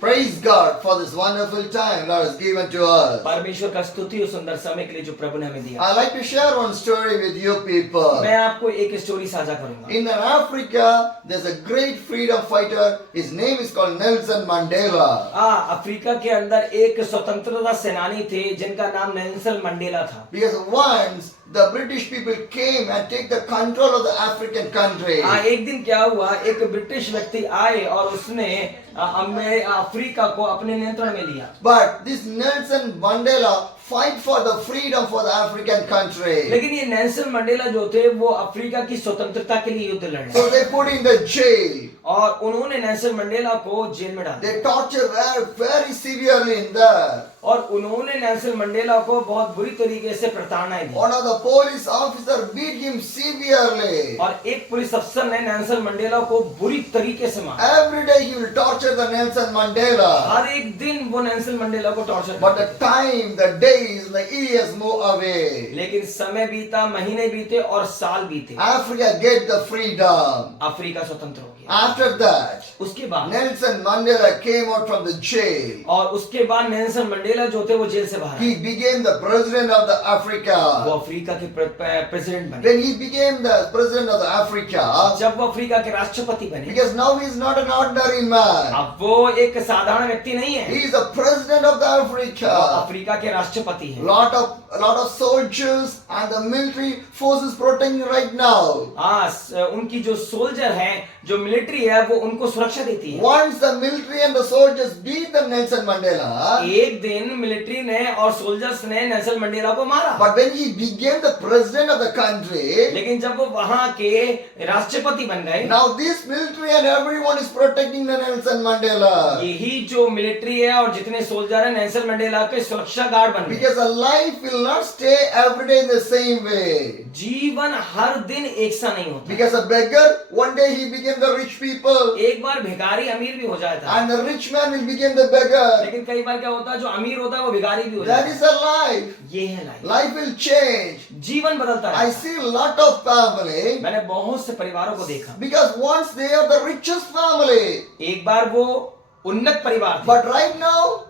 Praise God for this wonderful time Lord has given to us. परमेश्वर का स्तुति उस सुंदर समय के लिए जो प्रभु ने हमें दिया। I'd like to share one story with you people. मैं आपको एक स्टोरी साझा करूंगा। In Africa, there's a great freedom fighter. His name is called Nelson Mandela. Africa के अंदर एक स्वतंत्रता सेनानी थे जिनका नाम नेल्सन मंडेला था। Because once the British people came and take the control of the African country. एक दिन क्या हुआ, एक ब्रिटिश व्यक्ति आए और उसने अफ्रीका को अपने नियंत्रण में लिया। But this Nelson Mandela fight for the freedom for the African country. लेकिन ये नेल्सन मंडेला जो थे वो अफ्रीका की स्वतंत्रता के लिए युद्ध लड़े। So they put in the jail. और उन्होंने नेल्सन मंडेला को जेल में डाला। They torture very severely in there. और उन्होंने नेल्सन मंडेला को बहुत बुरी तरीके से प्रताड़नाएं दी। One of the police officer beat him severely. और एक पुलिस अफसर ने नेल्सन मंडेला को बुरी तरीके से मारा। Every day he will torture the Nelson Mandela. हर एक दिन वो नेल्सन मंडेला को टॉर्चर But करते। the time, the days, the years move away. लेकिन समय बीता, महीने बीते और साल बीते। Africa get the freedom. Africa स्वतंत्र हो गया। After that, उसके बाद Nelson Mandela came out from the jail. और उसके बाद नेल्सन मंडेला जो थे वो जेल से बाहर आए। He became the president of the वो Africa. अफ्रीका के प्रेसिडेंट बने। When he became the president of the Africa, जब वो अफ्रीका के राष्ट्रपति बने, because now he is not an ordinary man. अब वो एक साधारण व्यक्ति नहीं है, He is the president of the वो Africa. अफ्रीका के राष्ट्रपति हैं। lot of soldiers and the military forces protecting right now. उनकी जो सोल्जर हैं, जो मिलिट्री है, वो उनको सुरक्षा देती है। Once the military and the soldiers beat the Nelson Mandela, एक दिन मिलिट्री ने और सोल्जर्स ने नेल्सन मंडेला को मारा। but when he became the president of the country, लेकिन जब वो वहां के राष्ट्रपति बन गए, now this military and everyone is protecting the Nelson Mandela. यही जो मिलिट्री है और जितने सोल्जर हैं नेल्सन मंडेला के सुरक्षा गार्ड बन गए। Because a life will not stay every day in the same way. जीवन हर दिन एक सा नहीं होता। Because a beggar, one day he became the rich people, एक बार भिखारी अमीर भी हो जाता है, and the rich man will become the beggar. लेकिन कई बार क्या होता है, जो अमीर होता है वो भिखारी भी हो That जाता is a life. है। ये है लाइफ। Life will change. जीवन बदलता I है। see a lot of family, मैंने बहुत से परिवारों को देखा, because once they are the richest family, एक बार वो उन्नत परिवार थे, but right now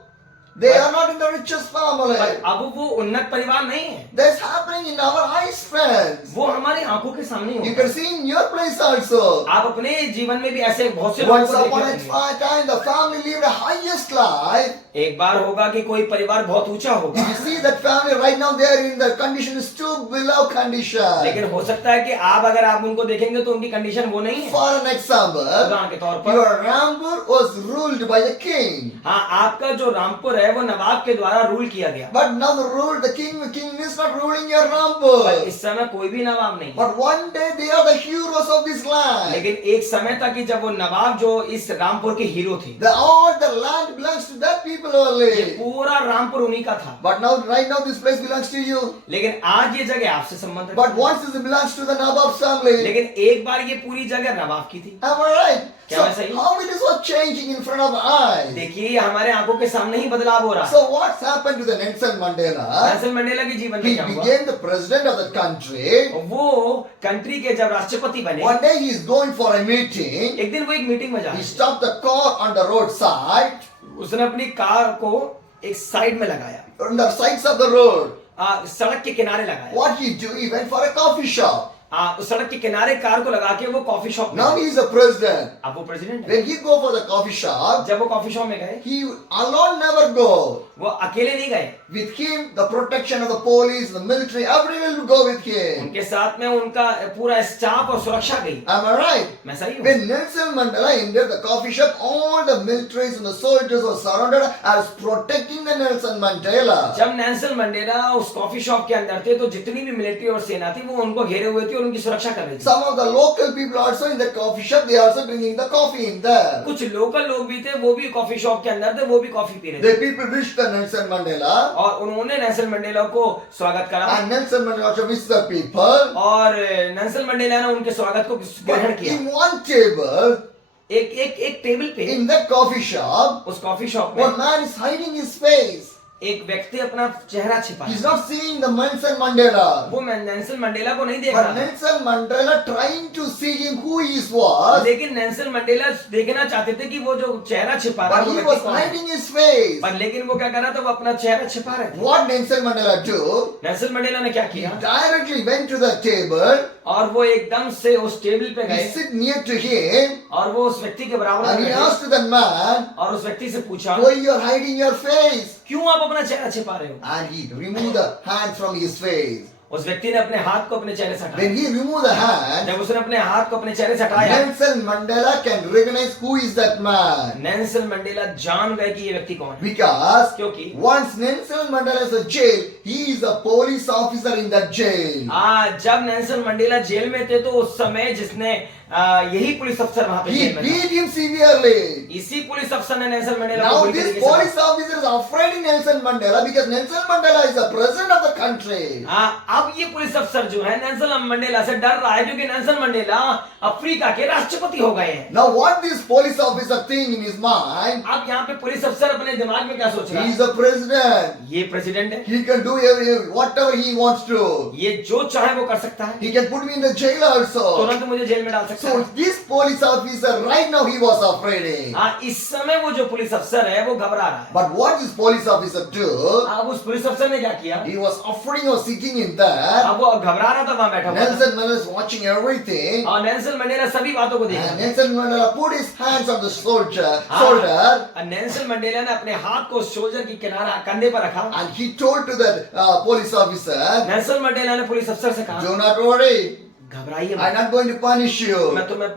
they are not in the richest family. पर अब वो उन्नत परिवार नहीं है। That's happening in our eyes, friends. वो हमारी आंखों के सामने You होता can है। see in your place also. आप अपने जीवन में भी ऐसे बहुत से लोगों Once को upon देखे a होंगे। time, the family lived the highest life. एक बार होगा कि कोई परिवार बहुत ऊंचा होगा, If you see that family right now, they are in the condition is too below condition. लेकिन हो सकता है कि अगर आप उनको देखेंगे तो उनकी कंडीशन वो नहीं है। For an example, उदाहरण के तौर पर, your Rampur was ruled by the king. हाँ, आपका जो रामपुर है वो नवाब के द्वारा रूल किया गया, But now the king is not ruling your पर Rampur. इस समय कोई भी नवाब नहीं है। But one day they are the heroes of this land. लेकिन एक समय था कि जब वो नवाब जो इस रामपुर के हीरो थे, All the land belongs to that people ये only. पूरा रामपुर उन्हीं का था। But now, right now, this place belongs to you. लेकिन आज ये जगह आपसे संबंधित But है। once it belongs to the Nabab's family. लेकिन एक बार ये पूरी जगह नवाब की थी। Am I right? क्या So मैं सही? how it is all changing in front of our eyes. देखिए ये हमारे आंखों के सामने ही बदलाव हो रहा है। So what's happened to the Nelson Mandela? Nelson Mandela के जीवन में He क्या हुआ? became the president of the country. वो कंट्री के जब राष्ट्रपति बने, One day he is going for a meeting. एक दिन वो एक मीटिंग में जा He रहे stopped the car on the roadside, थे। उसने अपनी कार को एक साइड में लगाया, on the sides of the road. सड़क के किनारे लगाया। What he do? He went for a coffee shop. उस सड़क के किनारे कार को लगा के वो कॉफी शॉप में Now गए। he is a president. अब वो प्रेसिडेंट है। When he go for the coffee shop, जब वो कॉफी शॉप में गए, he alone never go. वो अकेले नहीं गए, With him, the protection of the police, the military, everyone will go with him. उनके साथ में उनका पूरा स्टाफ और सुरक्षा गई। Am I right? मैं सही हूँ? When Nelson Mandela entered the coffee shop, all the militaries and the soldiers were surrounded as protecting the Nelson Mandela. जब नेल्सन मंडेला उस कॉफी शॉप के अंदर थे तो जितनी भी मिलिट्री और सेना थी वो उनको घेरे हुए थी और उनकी सुरक्षा कर रही थी। Some of the local people also in the coffee shop, they are also drinking the coffee in there. कुछ लोकल लोग भी थे, वो भी कॉफी शॉप के अंदर थे, वो भी कॉफी पी रहे The थे people wished the Nelson Mandela, और उन्होंने नेल्सन मंडेला को स्वागत करा and Nelson Mandela also wished the people. और नेल्सन मंडेला ने उनके स्वागत को ग्रहण But किया। in one table, एक टेबल पे in that coffee shop, उस कॉफी शॉप में one man is hiding his face. एक व्यक्ति अपना चेहरा छिपा He's है। not seeing the Nelson Mandela. वो नेल्सन मंडेला को नहीं देख But रहा, Nelson Mandela trying to see him who he was, लेकिन नेल्सन मंडेला देखना चाहते थे कि वो जो चेहरा छिपा रहा है but वो he व्यक्ति was कौन है। hiding his face. पर लेकिन वो क्या कर रहा था, वो अपना चेहरा छिपा रहे थे। What Nelson Mandela do? Nelson Mandela ने क्या He किया, directly went to the table. और वो एकदम से उस टेबल पे He गए sit near to him और वो उस व्यक्ति के बराबर and में he बैठे asked the man, और उस व्यक्ति से पूछा, why you are hiding your face? क्यों आप अपना चेहरा छिपा रहे हो। And he removed the hand from his face. उस व्यक्ति ने अपने हाथ को अपने चेहरे से हटाया। When he removed the hand, जब उसने अपने हाथ को अपने चेहरे से हटाया, Nelson Mandela can recognize who is that man. Nelson Mandela जान गए कि ये व्यक्ति कौन है, Because क्योंकि once Nelson Mandela is in jail, he is a police officer in that jail. जब नेल्सन मंडेला जेल में थे तो उस समय जिसने यही पुलिस अफसर वहां पे He जेल में था, beat him severely. इसी पुलिस अफसर ने नेल्सन मंडेला को Now बुरी this तरीके से police officer is afraid of Nelson Mandela because Nelson Mandela is the president of the country. अब ये पुलिस अफसर जो है नेल्सन मंडेला से डर रहा है, क्योंकि नेल्सन मंडेला अफ्रीका के राष्ट्रपति हो गए हैं। Now what this police officer think in his mind? अब यहाँ पे पुलिस अफसर अपने दिमाग में क्या सोच रहा He है, is the president. ये प्रेसिडेंट है, He can do whatever he wants to. ये जो चाहे वो कर सकता है, He can put me in the jail also. तुरंत मुझे जेल में डाल सकता So है। this police officer right now he was afraid. इस समय वो जो पुलिस अफसर है वो घबरा रहा है। But what this police officer do? अब उस पुलिस अफसर ने क्या किया, He was afraid of sitting in there. अब वो घबरा रहा था, वहां बैठा हुआ था Nelson Mandela is watching everything. और नेल्सन मंडेला सभी बातों को देख रहा And था। Nelson Mandela put his hands on the shoulder, Nelson Mandela ने अपने हाथ को शोल्डर की किनारा कंधे पर रखा। and he told to that police officer, Nelson Mandela ने पुलिस अफसर से कहा, "Do not worry, घबराइए I'm मत, not going to punish you. मैं तुम्हें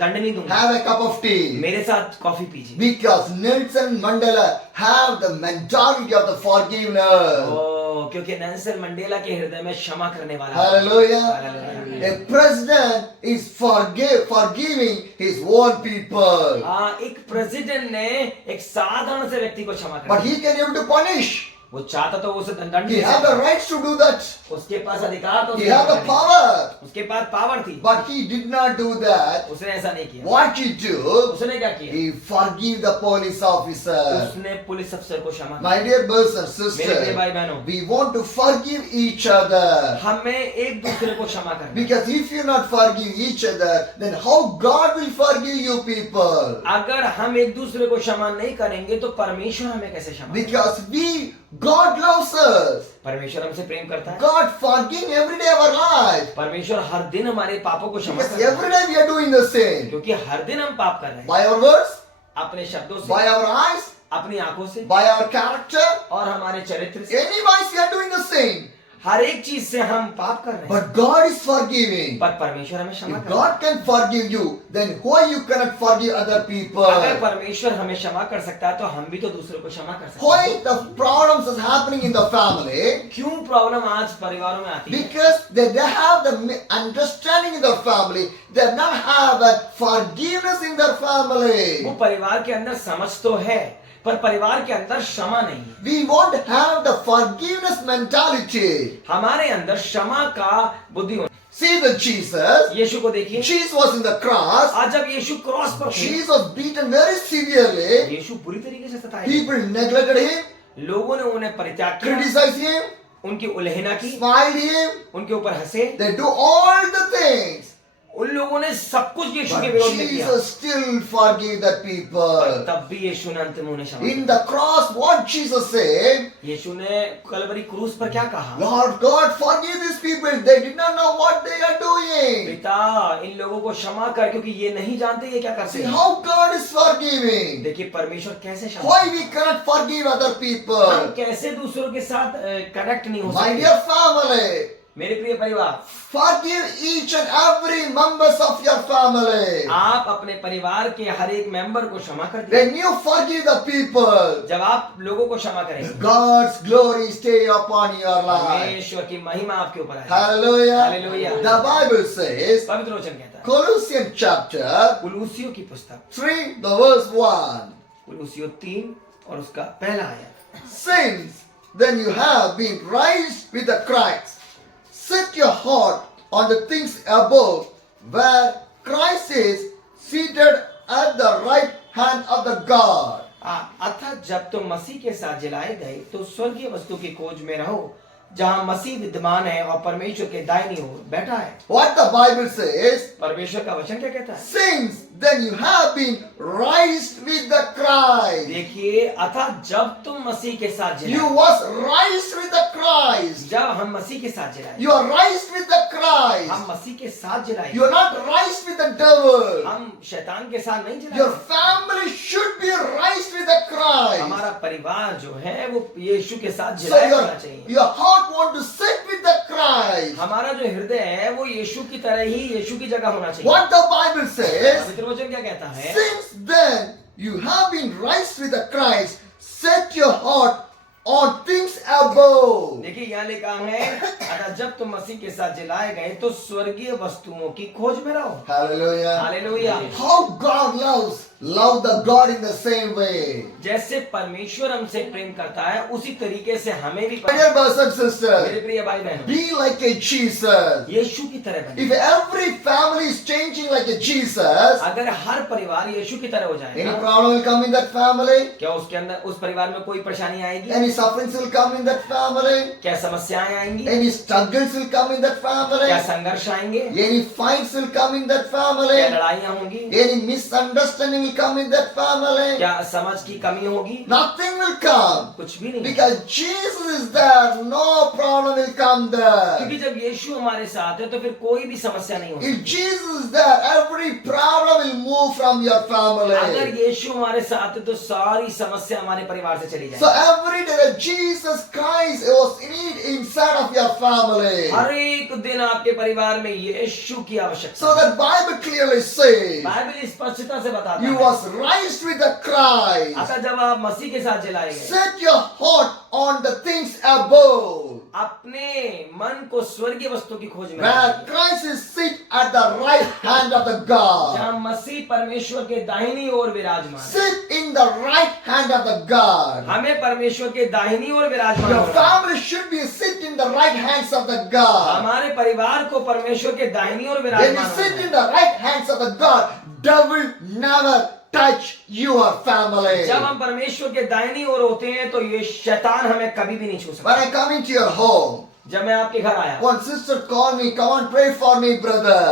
दंड नहीं दूंगा, Have a cup of tea." मेरे साथ कॉफी पीजिए। Because Nelson Mandela have the mentality of the forgiveness. क्योंकि नेल्सन मंडेला के हृदय में क्षमा करने वाला है। Hallelujah. Hallelujah. A president is forgiving his own people. एक प्रेसिडेंट ने एक साधारण से व्यक्ति को क्षमा But कर, he can able to punish. वो चाहता तो उसे दंड He दे have the सकता, rights to do that. उसके पास अधिकार तो He have the power. उसके पास पावर थी, But he did not do that. उसने ऐसा नहीं किया। What he do? उसने क्या किया, He forgive the police officer. उसने पुलिस अफसर को क्षमा My किया। dear brothers and मेरे प्रिय sisters, भाई बहनों, we want to forgive each other. हमें एक दूसरे को क्षमा करना है। Because if you not forgive each other, then how God will forgive you people? अगर हम एक दूसरे को क्षमा नहीं करेंगे तो परमेश्वर हमें कैसे क्षमा करेगा? Because God loves us. परमेश्वर हमसे प्रेम करता है, God forgive every day of our life. परमेश्वर हर दिन हमारे पापों को क्षमा Because करता every है, day we are doing the same. क्योंकि हर दिन हम पाप कर रहे हैं, By our words, अपने शब्दों से, by our eyes, अपनी आंखों से by our character. और हमारे चरित्र से, Anyways, we are doing the same. हर एक चीज से हम पाप कर रहे हैं। But God is forgiving. पर परमेश्वर हमें क्षमा If करता है। God can forgive you, then why you cannot forgive other people? अगर परमेश्वर हमें क्षमा कर सकता है तो हम भी तो दूसरों को क्षमा कर सकते Why हैं। the problems is happening in the family? क्यों प्रॉब्लम आज परिवारों में आती है? Because they have the understanding in their family. They not have a forgiveness in their family. वो परिवार के अंदर समझ तो है पर परिवार के अंदर क्षमा नहीं है। We want to have the forgiveness mentality. हमारे अंदर क्षमा का बुद्धि होना। See the Jesus. यीशु को देखिए, Jesus was in the cross. आज जब यीशु क्रॉस पर थे, Jesus was beaten very severely. यीशु बुरी तरीके से सताए, People neglected him, लोगों ने उन्हें परित्याग किया, criticized him, उनकी उल्हेना की, smiled him. उनके ऊपर हंसे, They do all the things. उन लोगों ने सब कुछ यीशु के But विरोध में किया, Jesus still forgave the पर people. तब भी यीशु ने अंत में उन्हें क्षमा In किया। the cross, what Jesus said, यीशु ने कलवरी क्रूस पर क्या कहा? Lord God, forgive these people. They did not know what they are doing. पिता इन लोगों को क्षमा कर, क्योंकि ये नहीं जानते ये क्या करते See हैं। how God is forgiving. देखिए परमेश्वर कैसे क्षमा, Why we cannot forgive other हम people? कैसे दूसरों के साथ कनेक्ट नहीं हो My सकते। dear family, मेरे प्रिय परिवार, forgive each and every members of your family. आप अपने परिवार के हर एक मेंबर को क्षमा कर दीजिए। When you forgive the people, जब आप लोगों को क्षमा करेंगे, God's glory stay upon your life. परमेश्वर की महिमा आपके ऊपर आएगी। Hallelujah. Hallelujah. The Bible says, पवित्र वचन कहता है, Colossians chapter कुलूसियों की पुस्तक 3, the verse 1. कुलूसियों 3 और उसका पहला आयत, Since then you have been raised with the Christ, set your heart on the things above, where Christ is seated at the right hand of the God. अतः अतः जब तुम मसीह के साथ जलाए गए तो स्वर्गीय वस्तु की खोज में रहो जहाँ मसीह विद्यमान है और परमेश्वर के दाहिनी ओर बैठा है। What the Bible says, परमेश्वर का वचन क्या कहता है? since then you have been raised with the Christ. देखिए, अतः जब तुम मसीह के साथ You जलाए, was raised with the Christ. जब हम मसीह के साथ जलाए, You are raised with the Christ. हम मसीह के साथ जलाए, You are not raised with the devil. हम शैतान के साथ नहीं Your जलाए। family should be raised with the Christ. हमारा परिवार जो है वो यीशु के साथ So जलाया जाना चाहिए। your heart want to sit with the Christ. हमारा जो हृदय है वो यीशु की तरह ही यीशु की जगह होना चाहिए। What the Bible says, पवित्र वचन क्या कहता है? since then you have been raised with the Christ, set your heart on things above. देखिए यहाँ लिखा है, अतः जब तुम मसीह के साथ जलाए गए तो स्वर्गीय वस्तुओं की खोज में रहो। Hallelujah. Hallelujah. How God love the God in the same way. जैसे परमेश्वर हमसे प्रेम करता है उसी तरीके से हमें भी My dear brothers and मेरे sisters, प्रिय भाई बहनों, be like a Jesus. यीशु की तरह बने। If every family is changing like a Jesus, अगर हर परिवार यीशु की तरह हो any जाएगा, problem will come in that family, क्या उसके अंदर उस परिवार में कोई परेशानी आएगी? any sufferings will come in that family, क्या समस्याएं आएंगी? any struggles will come in that family, क्या संघर्ष आएंगे? any fights will come in that क्या family, लड़ाइयाँ होंगी? any misunderstanding will come in that family. क्या समझ की कमी होगी? Nothing will come. कुछ भी नहीं, Because Jesus is there, no problem will come there. क्योंकि जब यीशु हमारे साथ है तो फिर कोई भी समस्या नहीं होगी। If Jesus is there, every problem will move from your अगर family. यीशु हमारे साथ है तो सारी समस्या हमारे परिवार से चली So जाएगी। every day that Jesus Christ was inside of your family. हर एक दिन आपके परिवार में यीशु की आवश्यकता So है। that Bible clearly says, Bible स्पष्टता से बताता you है, was raised with the Christ. अतः जब आप मसीह के साथ जलाए गए, Set your heart on the things above, अपने मन को स्वर्गीय वस्तु की खोज में where रखिए। Christ is sit at the right hand of the God. जहाँ मसीह परमेश्वर के दाहिनी ओर विराजमान है। Sit in the right hand of the God. हमें परमेश्वर के दाहिनी ओर विराजमान Your होना है। family should be sit in the right hands of the God. हमारे परिवार को परमेश्वर के दाहिनी ओर When you विराजमान sit होना in है। the right hands of the God, devil never touch your family. जब हम परमेश्वर के दाहिनी ओर होते हैं तो ये शैतान हमें कभी भी नहीं छू When सकता। I come into your home, जब मैं आपके घर आया, one sister called me, come on, pray for me, brother.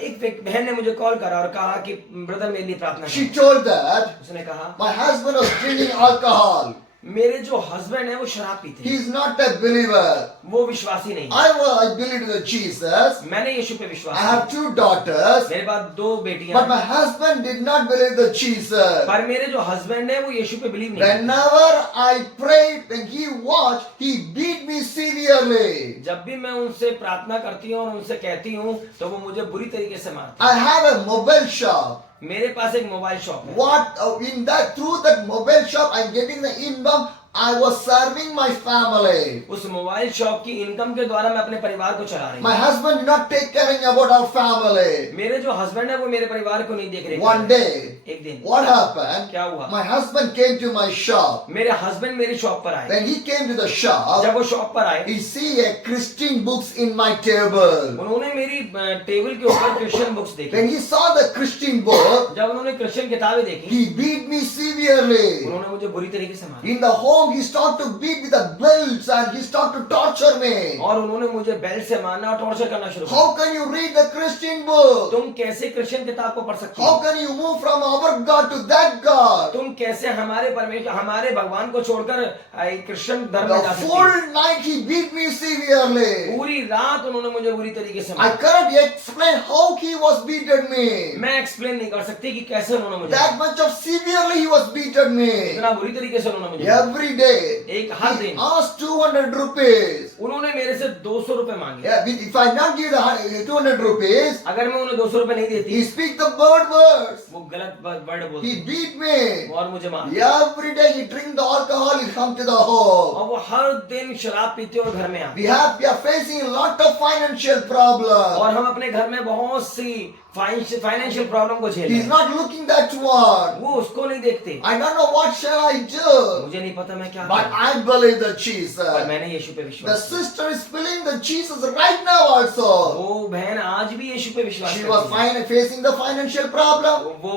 एक बहन ने मुझे कॉल करा और कहा कि ब्रदर मेरे लिए प्रार्थना She करें। told that उसने कहा my husband was drinking alcohol. मेरे जो हस्बैंड है वो शराब पीते He हैं, is not a believer. वो विश्वासी नहीं है। I believe in Jesus. मैंने यीशु पे I विश्वास have किया। two daughters, मेरे पास दो बेटियां but my हैं, husband did not believe the Jesus. पर मेरे जो हस्बैंड है वो यीशु पे बिलीव नहीं करते। Whenever I prayed and he watched, he beat me severely. जब भी मैं उनसे प्रार्थना करती हूँ और उनसे कहती हूँ तो वो मुझे बुरी तरीके से मारते I have a mobile shop. हैं। मेरे पास एक मोबाइल शॉप है। What in that through that mobile shop I'm getting the income. I was serving my family. उस मोबाइल शॉप की इनकम के द्वारा मैं अपने परिवार को चला रही My हूँ। husband did not take caring about our family. मेरे जो हस्बैंड है वो मेरे परिवार को नहीं देख रहे। One day, एक दिन what happened? क्या हुआ? My husband came to my shop. मेरे हस्बैंड मेरी शॉप पर आए। When he came to the shop, जब वो शॉप पर आए, he see a Christian books in my table. उन्होंने मेरी टेबल के ऊपर क्रिश्चियन बुक्स देखी। When he saw the Christian book, जब उन्होंने क्रिश्चियन किताबें देखी, he beat me severely. उन्होंने मुझे बुरी तरीके से मारा In the home, he started to beat with the belts and he started to torture me. और उन्होंने मुझे बेल्ट से मारना और टॉर्चर करना शुरू How किया। can you read the Christian book? तुम कैसे क्रिश्चियन किताब को पढ़ सकते How हो? can you move from our God to that God? तुम कैसे हमारे परमेश्वर हमारे भगवान को छोड़कर क्रिश्चियन धर्म में जा The सकते हो? full night he beat me severely. पूरी रात उन्होंने मुझे बुरी तरीके से I मारा। cannot explain how he was beaten me. मैं एक्सप्लेन नहीं कर सकती कि कैसे उन्होंने मुझे That much of severely he was beaten me. इतना बुरी तरीके से उन्होंने मुझे मारा। Every day. एक हर He दिन asked 200 rupees. उन्होंने मेरे से 200 रुपए मांगे। Yeah, if I not give the 200 rupees, अगर मैं उन्हें 200 रुपए नहीं देती, he speak the bad words. वो गलत वर्ड बोलते He beat me. और मुझे मार। Every day he drink the alcohol, he come to the home. और वो हर दिन शराब पीते और घर में आते। We are facing a lot of financial problems. और हम अपने घर में बहुत सी फाइनेंशियल प्रॉब्लम को झेल He रहे is हैं, not looking that one. वो उसको नहीं देखते। I don't know what shall I do. मुझे नहीं पता मैं क्या But करूं, I believe that पर Jesus. मैंने यीशु पे The विश्वास किया। sister is feeling that Jesus right now also. वो बहन आज भी यीशु पे विश्वास She was करती है। facing the financial problem. वो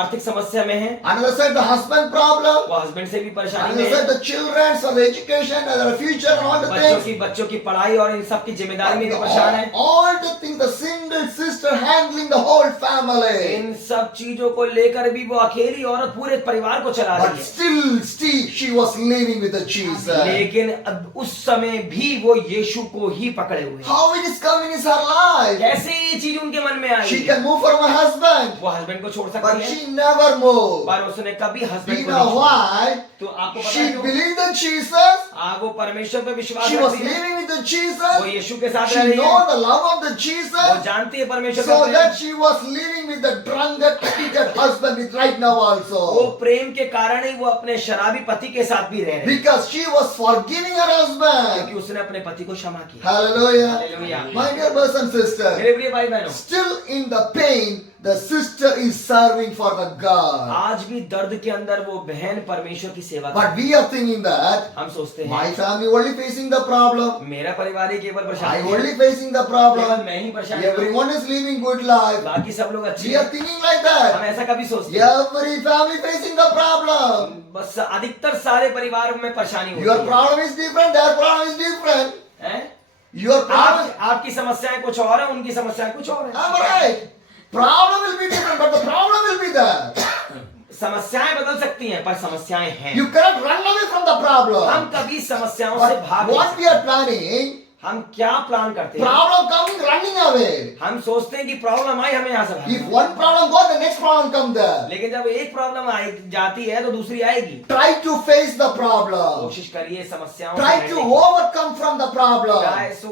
आर्थिक समस्या में है, Another side the husband problem. वो हस्बैंड से भी परेशानी में Another side है, the children for the education and the future and all the things. बच्चों की पढ़ाई और इन सब की जिम्मेदारी में भी परेशान है। All the things the single sister handling the whole family. इन सब चीजों को लेकर भी वो अकेली औरत पूरे परिवार को चला But रही है। still she was living with the Jesus. लेकिन अब उस समय भी वो यीशु को ही पकड़े हुए हैं। How it is coming is her life. कैसे ये चीज उनके मन में आई? She can move for her husband, वो हस्बैंड को छोड़ but सकती है, she never moved. पर उसने कभी हस्बैंड You को know नहीं छोड़ा। why? तो आपको पता है She क्यों? believed in Jesus. वो परमेश्वर पे विश्वास She was रखती है, living with the वो Jesus. यीशु के साथ She रह रही know है, the love of the वो Jesus. जानती है परमेश्वर So का प्रेम। that she was living with the drunkard, cheated husband with right now वो also. प्रेम के कारण ही वो अपने शराबी पति के साथ भी रह रही है, Because she was forgiving her husband. क्योंकि उसने अपने पति को क्षमा किया। Hallelujah. Hallelujah. My dear brothers and sisters, मेरे प्रिय भाई बहनों, still in the pain, the sister is serving for the God. आज भी दर्द के अंदर वो बहन परमेश्वर की सेवा But करती we are thinking that है। हम सोचते हैं my family only facing the problem. मेरा परिवार ही केवल I परेशान है, only facing the केवल problem. मैं ही परेशान हूँ, Everyone is living good life. बाकी सब लोग अच्छे We are हैं। thinking like हम that. ऐसा कभी सोचते हैं? Every family facing the problem. बस अधिकतर सारे परिवार में परेशानी Your होती है, problem is different, their problem is different. हैं? Your problem, आपकी समस्याएं कुछ और है, उनकी समस्याएं कुछ और I'm है। right. Problem will be different, but the problem will be there. समस्याएं बदल सकती हैं, पर समस्याएं हैं। You cannot run away from the हम problem. कभी समस्याओं से But भाग नहीं what we are planning, सकते। हम क्या प्लान करते हैं? problem coming, running away. हम सोचते हैं कि प्रॉब्लम आई, हमें यहाँ से If भागना है। one problem goes, the next problem come there. लेकिन जब एक प्रॉब्लम आई जाती है तो दूसरी आएगी। Try to face the problem. कोशिश करिए समस्याओं से Try लड़ने to की। overcome from the problem.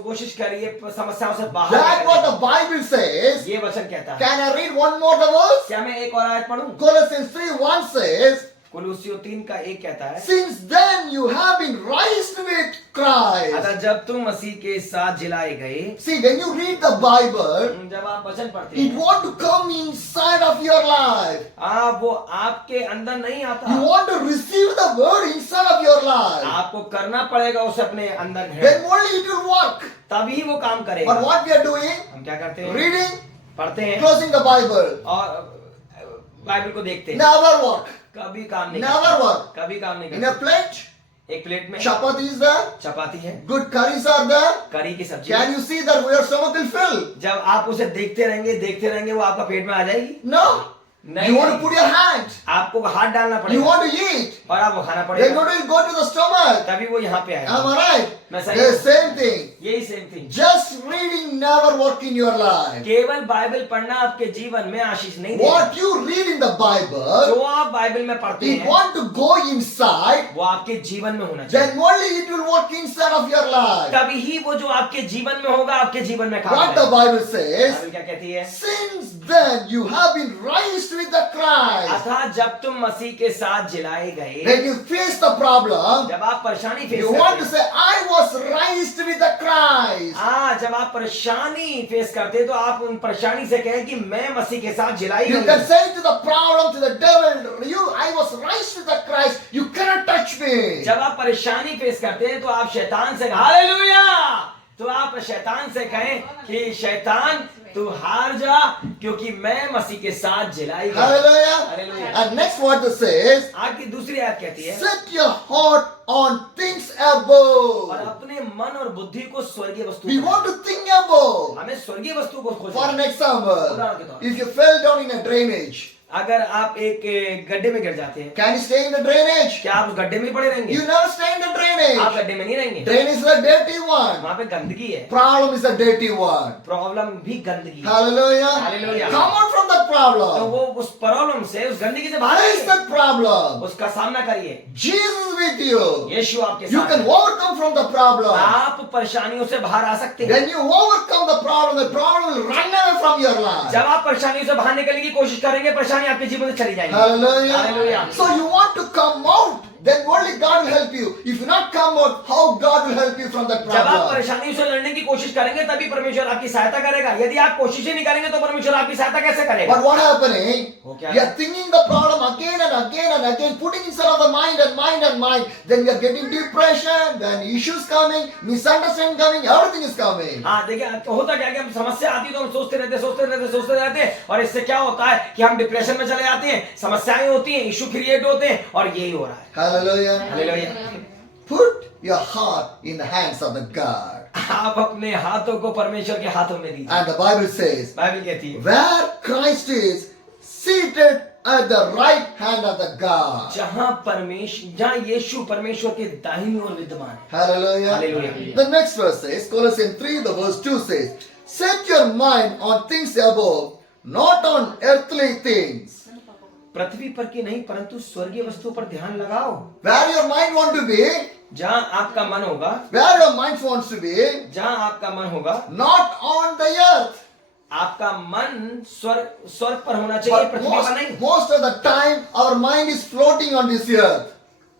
कोशिश करिए समस्याओं से बाहर That's what निकलने the Bible says. की। ये वचन कहता है। Can I read one more the verse? क्या मैं एक और आयत पढ़ूं? Colossians 3:1 says, कुलुस्सियों 3 का 1 कहता है, since then you have been raised with Christ. अतः जब तुम मसीह के साथ जिलाए गए। See, when you read the Bible, जब आप वचन पढ़ते it हैं, want to come inside of your life. वो आपके अंदर नहीं आता, You want to receive the word inside of your life. आपको करना पड़ेगा उसे अपने अंदर है, Then only it will work. तभी वो काम But करेगा। what we are doing? हम क्या करते हैं? Reading, पढ़ते हैं closing the Bible. और बाइबल को देखते हैं, Never work. कभी काम नहीं Never करते, work. कभी काम नहीं In a करते। plate, एक प्लेट में chapati is there. चपाती है, Good curries are there. करी की सब्जी Can है। you see that your stomach will fill? जब आप उसे देखते रहेंगे वो आपका पेट में आ जाएगी? No. नहीं। You want to put your hand. आपको हाथ डालना You पड़ेगा want to eat. और आपको खाना Then पड़ेगा, you go to the stomach. तभी वो यहाँ पे Am आएगा। I right? मैं सही The हूँ? same thing. यही same thing. Just reading never work in your life. केवल बाइबल पढ़ना आपके जीवन में आशीष नहीं देगा। What you read in the Bible, जो आप बाइबल में पढ़ते it हैं want to go inside. वो आपके जीवन में होना चाहिए, Then only it will work inside of your life. तभी ही वो जो आपके जीवन में होगा आपके जीवन में काम What the करेगा। Bible says. बाइबल क्या कहती है? Since then you have been raised with the Christ. अतः जब तुम मसीह के साथ जिलाए गए, When you face the problem, जब आप परेशानी फेस you want to करते हैं, say, I was raised with the Christ. जब आप परेशानी फेस करते हैं तो आप उन परेशानी से कहें कि मैं मसीह के साथ जिलाई You गई can हूं। say to the problem, to the devil, I was raised with the Christ. You cannot touch me. जब आप परेशानी फेस करते हैं तो आप शैतान से हालेलुया, तो आप शैतान से कहें कि शैतान तू हार जा, क्योंकि मैं मसीह के साथ जिलाई गई। Hallelujah. Hallelujah. And next what it says, आपकी दूसरी आयत कहती है, set your heart on things और above. अपने मन और बुद्धि को स्वर्गीय वस्तु We में। want to think above. हमें स्वर्गीय वस्तु को For खोजना an है। example, if you fell down in a drainage, अगर आप एक गड्ढे में गिर जाते हैं, can you stay in the drainage? क्या आप उस गड्ढे में ही पड़े रहेंगे? You never stay in the आप drainage. गड्ढे में नहीं रहेंगे, Drainage is a dirty one. वहां पे गंदगी है, Problem is a dirty one. Problem भी गंदगी है। Hallelujah. Hallelujah. Come out from that तो problem. वो उस प्रॉब्लम से, उस गंदगी से बाहर What is आइए, that problem? उसका सामना करिए। Jesus with you. यीशु आपके You साथ can है। overcome from the problem. आप परेशानियों से बाहर आ सकते हैं। When you overcome the problem will run away from your life. जब आप परेशानियों से बाहर निकलने की कोशिश करेंगे, परेशानी आपके जीवन से चली जाएगी। Hallelujah. Hallelujah. So you want to come out, then only God will help you. If you not come out, how God will help you from that जब आप problem? परेशानियों से लड़ने की कोशिश करेंगे तभी परमेश्वर आपकी सहायता करेगा। यदि आप कोशिश ही नहीं करेंगे तो परमेश्वर आपकी सहायता कैसे करेगा? But what happening? वो क्या We are thinking the problem again and again and again, putting inside of the mind and mind and mind. Then we are getting depression, then issues coming, misunderstanding coming, everything is coming. हाँ देखिए, होता क्या है कि हम समस्या आती है तो हम सोचते रहते हैं और इससे क्या होता है कि हम डिप्रेशन में चले जाते हैं, समस्याएं होती हैं, इशू क्रिएट होते हैं और यही हो रहा है। Hallelujah. Hallelujah. Put your heart in the hands of the God. आप अपने हाथों को परमेश्वर के हाथों में दीजिए। And the Bible says, Bible कहती है where Christ is seated at the right hand of the God. जहाँ यीशु परमेश्वर के दाहिनी ओर विद्यमान है। Hallelujah. Hallelujah. The next verse says, Colossians 3, the verse 2 says, set your mind on things above, not on earthly things. पृथ्वी पर की नहीं परंतु स्वर्गीय वस्तुओं पर ध्यान लगाओ। Where your mind want to be, जहाँ आपका मन होगा, where your mind wants to be, जहाँ आपका मन होगा, not on the earth. आपका मन स्वर्ग पर होना चाहिए, But पृथ्वी पर नहीं। most of the time, our mind is floating on this earth.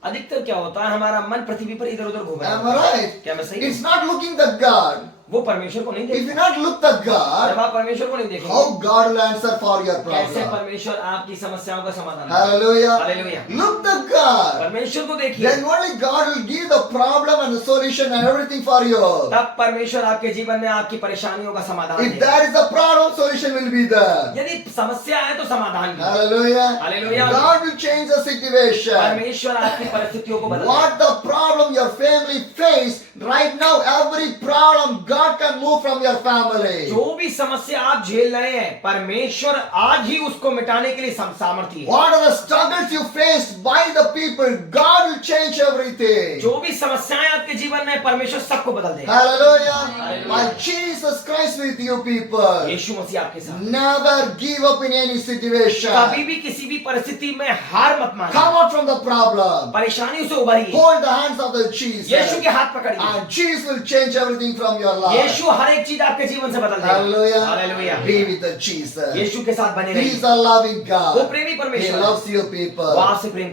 अधिकतर क्या होता है, हमारा मन पृथ्वी पर इधर उधर घूम रहा Am I right? क्या मैं सही It's not looking the God. वो परमेश्वर को नहीं If you देखता। not look the God, जब आप परमेश्वर को नहीं देखेंगे, how God will answer for your कैसे problem? परमेश्वर आपकी समस्याओं का समाधान करेगा? Hallelujah. Hallelujah. Look the God. परमेश्वर को देखिए, Then only God will give the problem and the solution and everything for you. तब परमेश्वर आपके जीवन में आपकी परेशानियों का समाधान If देगा। there is a problem, solution will be there. यदि समस्या है तो समाधान भी। Hallelujah. Hallelujah. God will change the situation. परमेश्वर आपकी परिस्थितियों को बदल What the problem your family face right now, every problem God can move from your family. जो भी समस्या आप झेल रहे हैं, परमेश्वर आज ही उसको मिटाने के लिए सामर्थ्य है। What are the struggles you faced by the people, God will change everything. जो भी समस्याएं आपके जीवन में, परमेश्वर सबको बदल देगा। Hallelujah. My Jesus Christ with you people. यीशु मसीह आपके साथ। Never give up in any situation. कभी भी किसी भी परिस्थिति में हार मत मानिए। Come out from the problem. परेशानियों से उभरिए। Hold the hands of the Jesus. यीशु के हाथ पकड़िए। And Jesus will change everything from your life. यीशु हर एक चीज आपके जीवन से बदल देगा। Hallelujah. Hallelujah. Be with the Jesus. यीशु के साथ बने He रहिए। is a loving वो God. प्रेमी He परमेश्वर है। loves you वो people. आपसे प्रेम